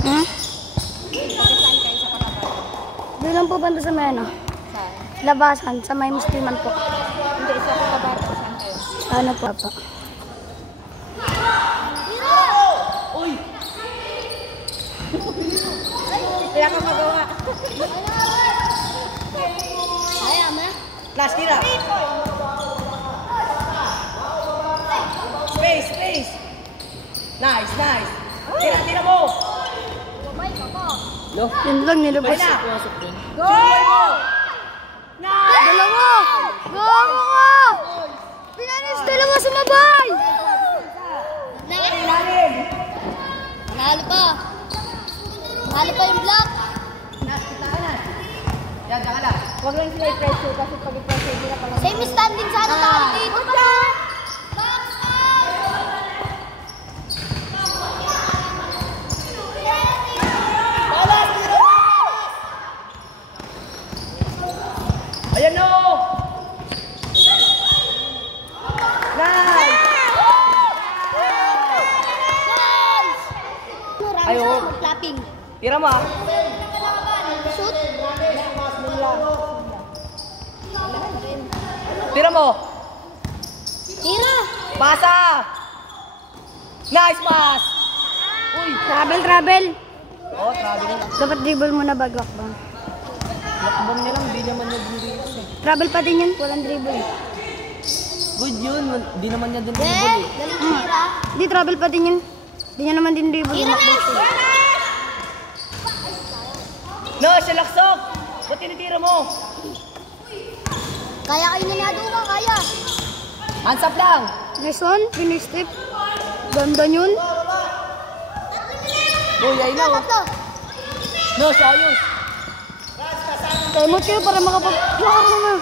Hmm? Saan kayo sa Cotabato? Doon lang po banda sa may ano? Saan? Labasan, sa may Musliman po. Hindi, sa Cotabato. Saan kayo? Sa ano po po? Uy! Kaya ka magawa. Ay, ama. Last, tira. Space, space. Nice, nice. Tira, tira mo. No? Yun lang nilabas. Ayun na. Go! Nice! Dalawa! Gago ka! Pinanis dalawa sumabay! Ilalim. Nalo pa. Nalo pa yung block. Nas, kita ka na. Yan, ka lang. Huwag lang sila i-pressure kasi pag i-pressure sila pala. Same standing sana tayo dito ka. Ayan o! Nice! Ayo. Clapping. Tira mo ah. Shoot. Tira mo. Tira. Pasa! Nice pass! Uy! Travel. Oh, traveling. Dapat dribble muna bago akbang. Lakbang na lang, di naman niya dun Travel pa din yun, walang dribble. Good yun, di naman niya dun dribble eh. Di travel pa din yun. Di niya naman din dribble. No, siya laksok! Ba't tinitira mo? Kaya kayo nanado ka, kaya. Hands up lang! Nice one, finish step. Ganda yun. Uy, ayun na oh. No, siya ayos. Kaya mo kayo para makapag-plaka na.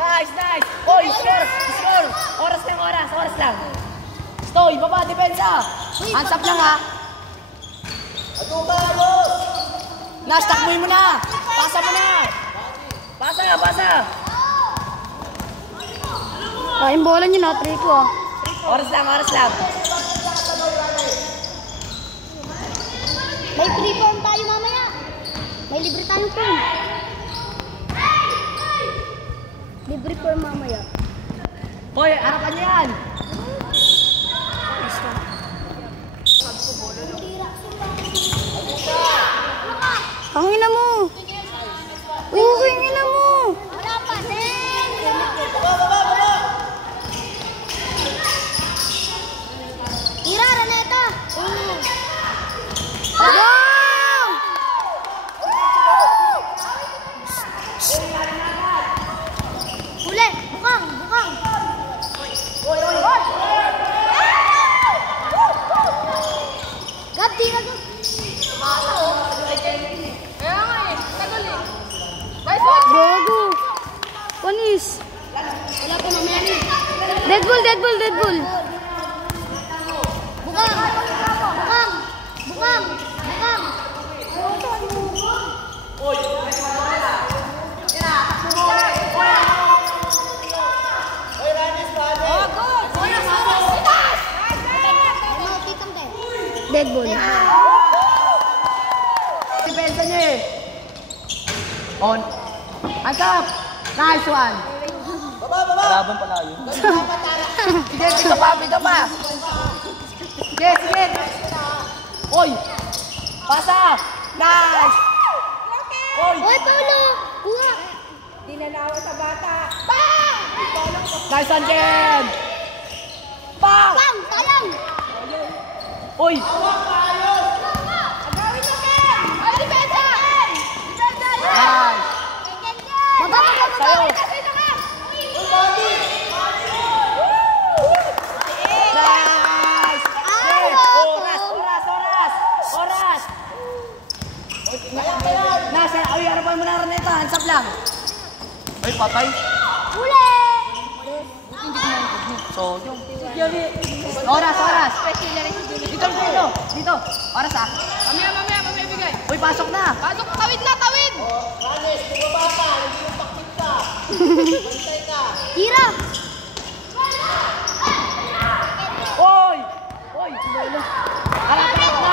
Nice, nice! Uy, score! Score! Oras lang. Stoy, baba, depensa! Hands up lang ha! Nas, takboy mo na! Pasa mo na! Pasa! Kain bola nyo na, 3 ko ah. Oras lang. May free form tayo mamaya. May libre tayong form. Libre form mamaya. Hoy, harapan niyo yan! Kangina mo! Kangina mo! Tira, Raneta! Bang! Uli! Bukang! Gab, tira doon! Gago! Panis! Wala pa mamaya ni. Deadpool! Bukang! Deadpool. Depensa niya eh. On. Hands up! Nice one! Laban pala yun. Sige, dito pa! Sige! Oy! Pasa! Nice! Oy! Oy, Paulo! Kuha! Dinalawa sa bata! Bang! Nice one, Jen! Bang! Bang! Sayang! Oy! Nice! Baba! Sayo! Nice! Oras! Nasa, harapan mo na rin ito. Hands up lang. Ay, patay. Huli! So, oras. Dito. Oras ah. Mamaya bigay. Uy, pasok na. Pasok, tawid! Ranes, bumaba pa. Nag-iumpakit ka. Bantay ka. Tira! Oy! Harapan mo.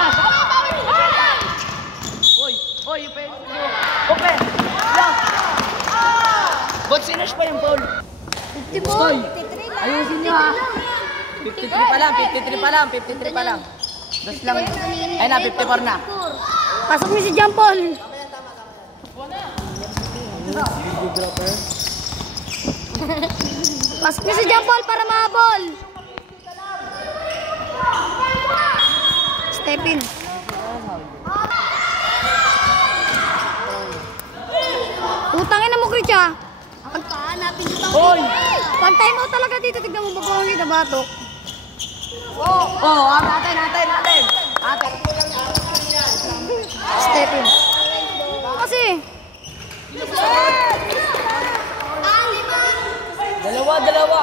Fresh pa yung ball. 50 mo. Stoy. 53 lang. Ayusin nyo ha. 53 pa lang, 53 pa lang, 53 pa lang. Das lang. Ay na, 54 na. Pasok mo si John Paul. Pasok mo si John Paul para mahabol. Step in. Utangin na mo, Kricha. Pagpahanapin ito. Hoy! Pag time out talaga dito, tignan mo babawang kita batok. Oh, natin. Step in. Kasi, Dalawa.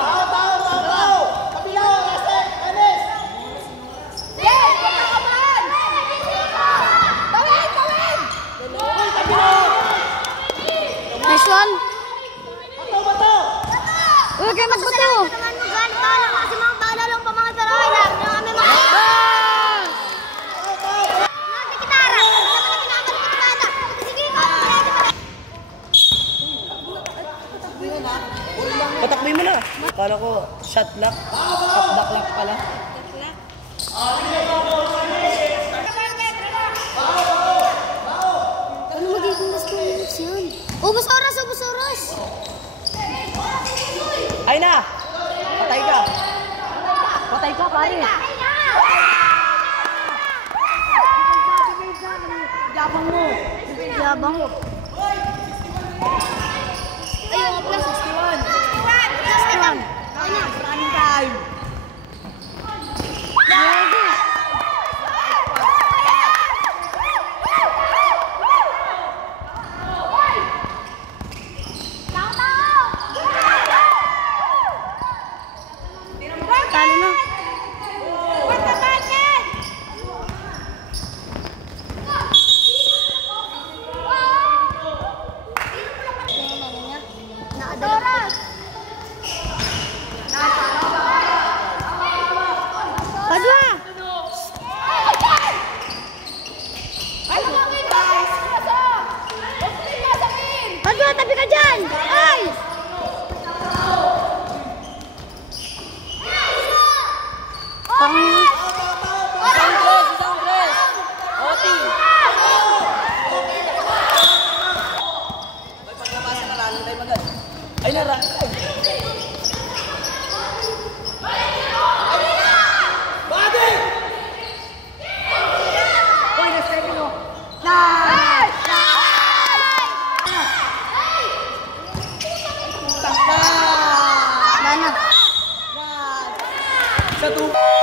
nice one. Uy, kayo magbato. Patakboy mo na. Akala ko, shot lock. Back lock pala. Ano magiging mas kulinis yun? Ubus oras! Ay na! Patay ka, pare. Yabang mo. Ayun, plus 61. 61. Running time. Talo na. Padua! Padua, tabi ka dyan! Ay! Isang press. Oti. Ay na, run. Uy, na-step mo. Wala na. Sa tubo.